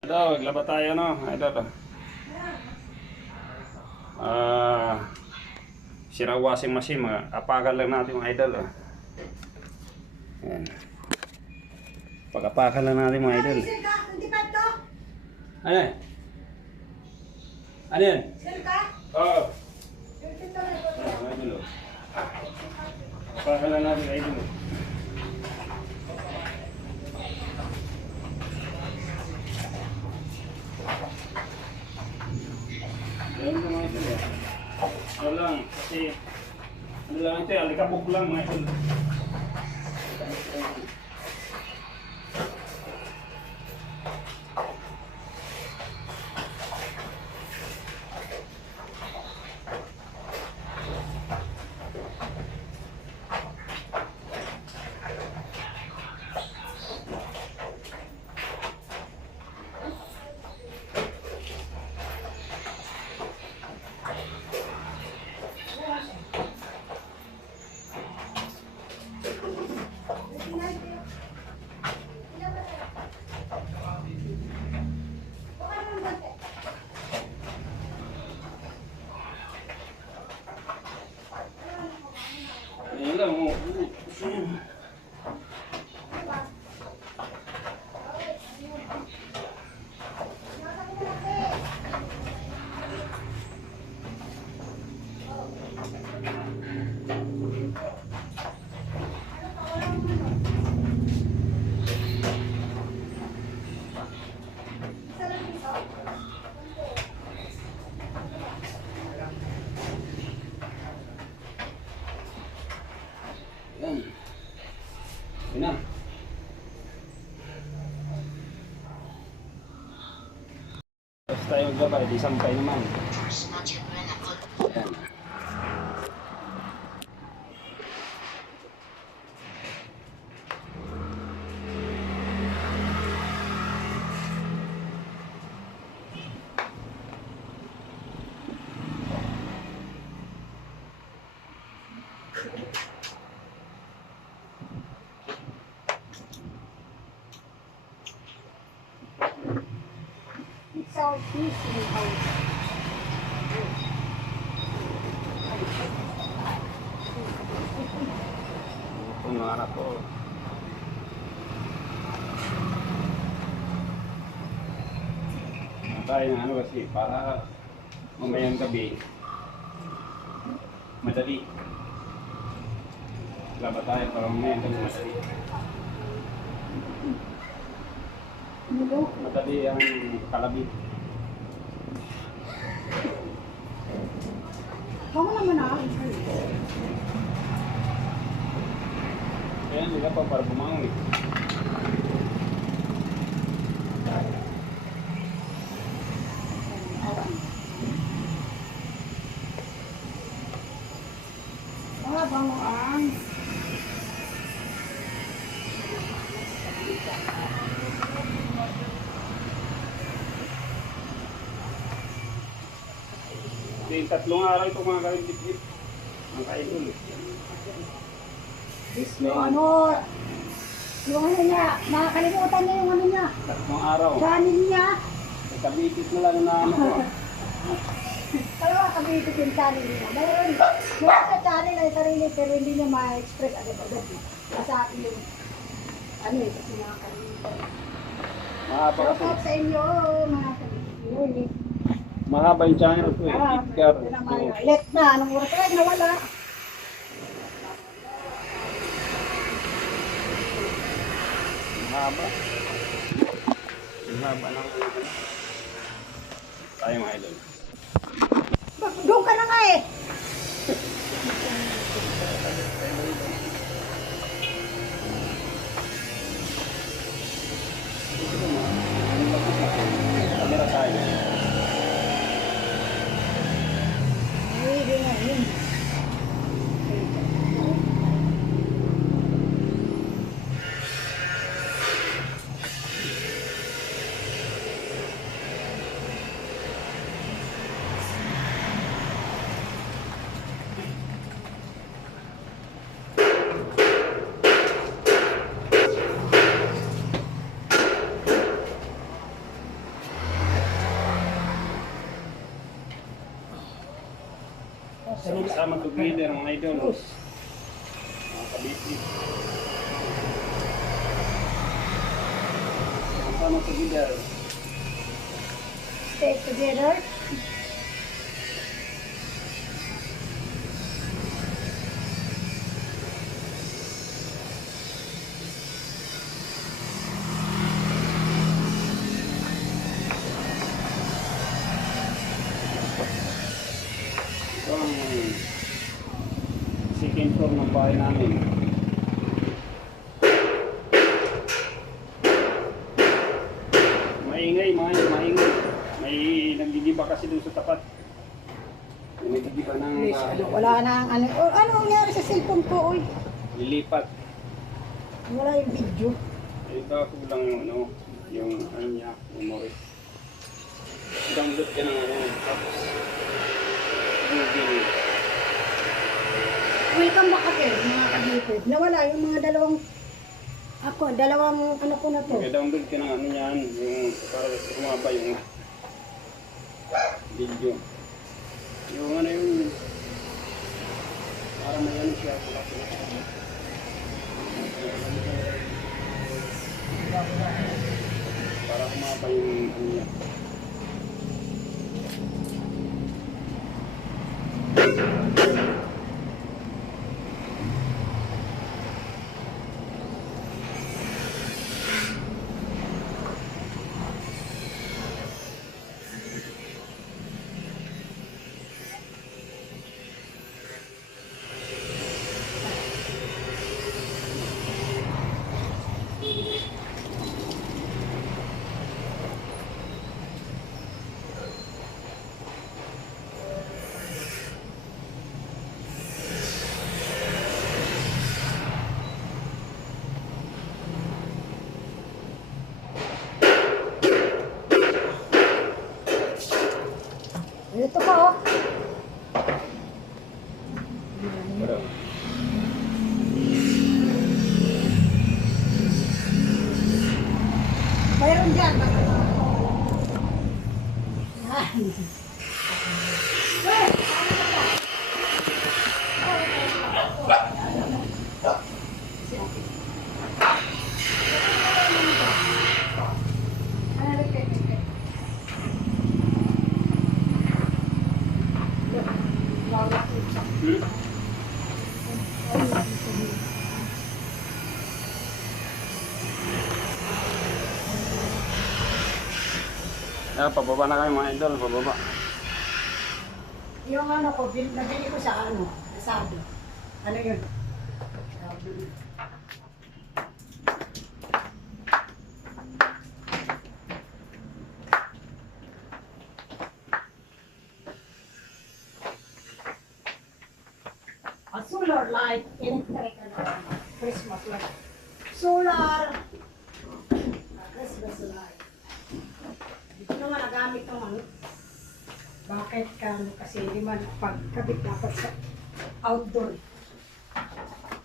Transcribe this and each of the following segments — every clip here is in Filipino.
Ito, maglaba tayo no. Ito to. Sira washing machine, apakan lang natin mga idol. Ayan. Pag-apakan lang natin mga idol. Ano yan? Ano yan? Oo. Mga idol. Apakan lang natin mga idol. Ayan mga idol. Ano lang, kasi ano lang ito, alikabok lang mga idol. Ayan lang, oh. Ayan. Ayan na. Tapos tayo maglaba, di sampay naman. Ayan. It's all peaceful house. Ito mga anak ko. Tayo ng ano kasi, para mamayang gabi, madali. Laba tayo para mamayang gabi madali. Madali ang kalabi. Kamu naman ah. Kaya nila pa para bumangon eh. Ah, bangoan. Yung tatlong araw ito mga kalibit-bit. Ang kaidol eh. Yung ano niya, nakakalimutan niya yung ano niya. Tatlong araw. Channel niya. Kabikit na lang na ano ko. Kaya makakabibig yung channel niya. Mayroon, yung sa channel ay sarili pero hindi niya ma-express agad-agad. Sa akin yung, ano eh, kasi nakakalimutan. Mahaba Shout kasi. out sa inyo, mga kalibig. Mahaba yung channel ko eh. Edgar. Let na, anong oras ay nawala. Mahaba. Mahaba ng tayo mga idol. Doon ka na nga eh. Kamera tayo. Hindi nga yun. Kasama together mga idol. Yes. Mga kabisi. Kasama together. Stay together. Ito ang second floor ng bahay namin. Maingay, maingay. May nagigiba kasi doon sa tapat. May nagigiba ng Please, wala na ang ano. Oh, ano nangyari sa cellphone ko, oy? lilipat. Wala yung video. Ito kulang yung ano, yung ano niya, memory. Download ka ng ano, tapos Google. Welcome back again, mga kabitid. Nawala yung mga dalawang ano ko na to. Mag-download ka ng ano yan, yung para sumaba yung video. Yung ano yung para may ano siya. Para kumaba yung ano niya. Ito pa, oh. Pero, Mayroon dyan. hmm? Pababa na kayo mga idol, pababa. Yung ano ko, nabili ko sa ano, asado. Ano yun? A solar light, electric, Christmas light. Solar, Christmas light. Dito naman nagamit ng ano. Bakit ka kasi di man pagkabit dapat sa outdoor.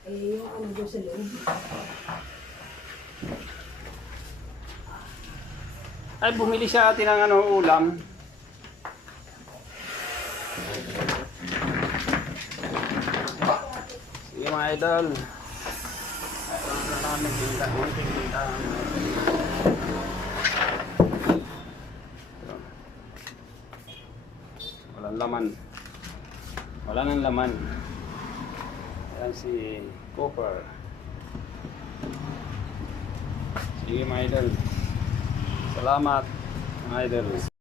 Eh, yung ano doon sa loob. Ay, bumili siya atin ng ano, ulam. Sige mga idol. Mayroon na namin tinta. Munting tinta. Walang laman. Wala nang laman. Ayan si Cooper. Sige mga idol. Salamat mga idol.